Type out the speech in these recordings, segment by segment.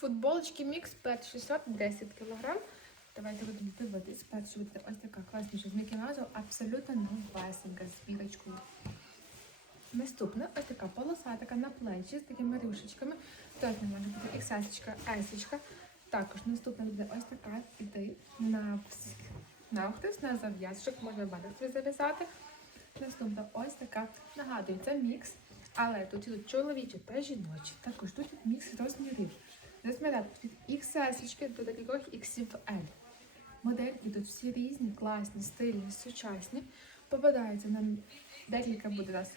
Футболочки мікс перший сорт 10 кг. Давайте будемо дивитись. Перша буде ось така класніша з Мікі Маузом, абсолютно новесенька з бірочкою. Наступна ось така полосатика на плечі з такими рюшечками. Тут не може бути XS, S. Також наступна буде ось така іти на навхтис, на зав'язочок, можна бадати зав'язати. Наступна ось така. Нагадую, це мікс, але тут ідуть чоловічі та жіночі. Також тут мікс розмірів. Розміри до таких XL. Модель ідуть всі різні, класні, стильні, сучасні. Попадаються нам декілька буде нас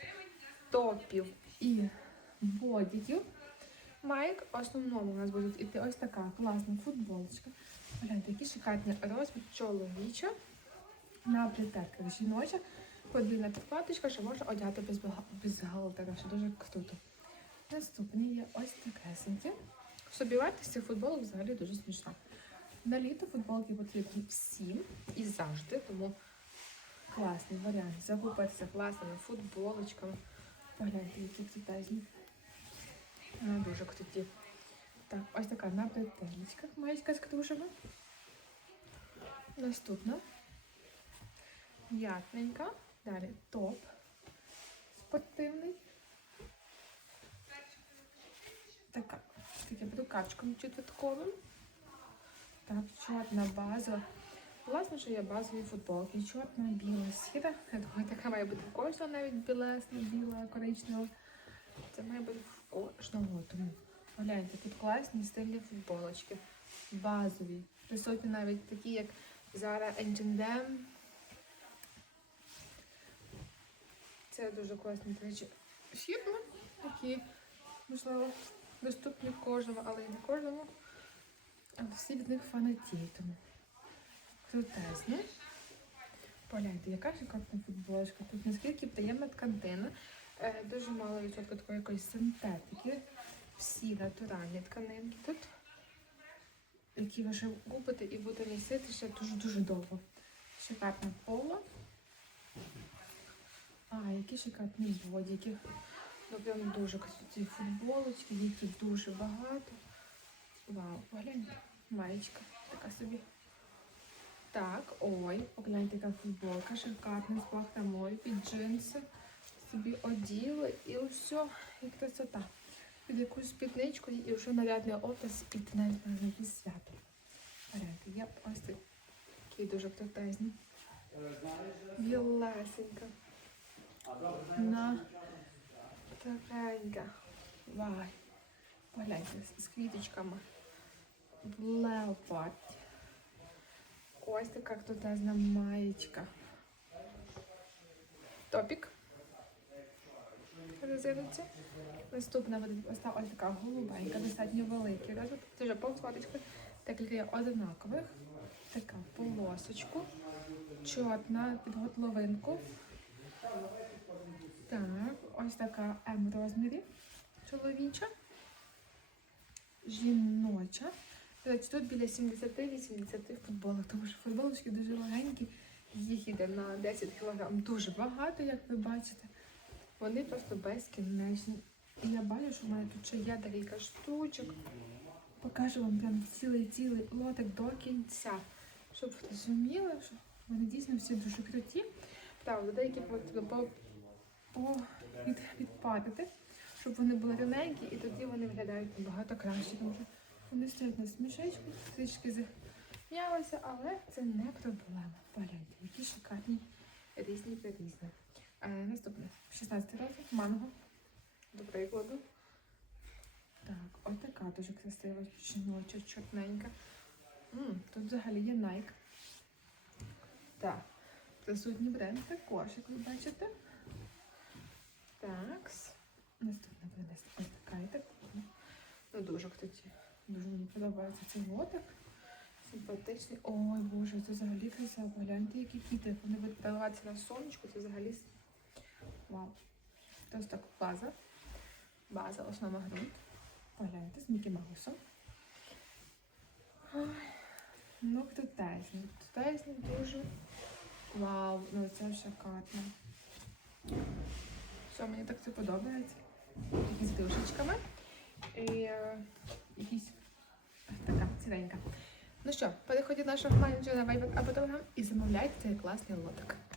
топів і бодіків. Майк в основному у нас будуть іти ось така класна футболочка. Гляньте, які шикарні розмір чоловіча. На плітетках жіноча. Подвійна підкладочка, що можна одягати без, без галтера, що дуже круто. Наступний є ось такесенькі. Собівартість цих футболок взагалі дуже смішна. На літо футболки потрібні всім і завжди, тому класний варіант. Закупитися класними футболочками. Погляньте, які крутезні. Ну, дуже круті. Так, ось така на бретелечках маєчка з кружева. Наступна. М'ятненька. Далі топ спортивний. З четвертковим. Так, чорна база. Власне, що є базові футболки. Чорна, біла, сіра. Я думаю, така має бути в кожного, навіть білесна, біла, коричнева. Це має бути в кожного. Тому гляньте, тут класні стильні футболочки. Базові. Присутні навіть такі, як Zara H&M. Це дуже класні речі, фірми, які, можливо, доступні кожному, але й не кожному. Але всі від них фанатіють. Тому крутезні. Погляньте, яка шикарна футболочка. Тут наскільки приємна тканина. Е, дуже мало відсотка такої якоїсь синтетики. Всі натуральні тканинки тут, які ви вже купите і будете носити ще дуже-дуже довго. Шикарна поло. А, які шикарні бодіки. Ну прям дуже круті футболочки, їх тут дуже багато. Вау, погляньте, маєчка така собі. Так, ой, погляньте, яка футболка, шикарна, з бахромою, під джинси. Собі оділи і все, і красота. Під якусь спідничку і вже нарядний образ під навіть на якісь свято. Погляньте, є ось такий дуже крутезний. Білесенька. На такенька. Вай. Погляньте, з- квіточками. Леопард. Ось така крутезна маєчка. Топік. Резинці. Наступна буде ось та ось така голубенька, достатньо розмір. Це вже повзводочка. Декілька є одинакових. Така полосочку. Чорна під готловинку. Так, ось така М розмірів чоловіча. Жіноча. Речі, тут біля 70-80 футболок, тому що футболочки дуже легенькі, їх іде на 10 кг. Дуже багато, як ви бачите. Вони просто безкінечні. І я бачу, що в мене тут ще є декілька штучок. Покажу вам прям цілий-цілий лотик до кінця. Щоб ви розуміли, що вони дійсно всі дуже круті. Правда, деякі від, відпадати, щоб вони були рівненькі, і тоді вони виглядають набагато краще. Тому що вони стоять на смішечку, трішки зам'ялися, але це не проблема. Погляньте, які шикарні різні та різні. Е, наступне 16 разів манго. До прикладу. Так, ось така дуже красива жіноча, чорненька. М, тут взагалі є Nike. Так, присутній бренд також, як ви бачите. Так. Наступна буде ось така. Ну, дуже круті. Дуже мені подобається цей лотик. Симпатичний. Ой, боже, це взагалі красиво. Погляньте, які квіти. Вони будуть переливатися на сонечку, це взагалі. Вау. Ось так база. База, основа грунт. Погляньте, з Мікі Маусом. Ну, крутезні. Крутезні дуже. Вау, ну це шикарно. Все, мені так це подобається. З душечками. І якісь така ціленька. Ну що, переходіть до нашого менеджера Viber або Телеграм і замовляйте цей класний лотик.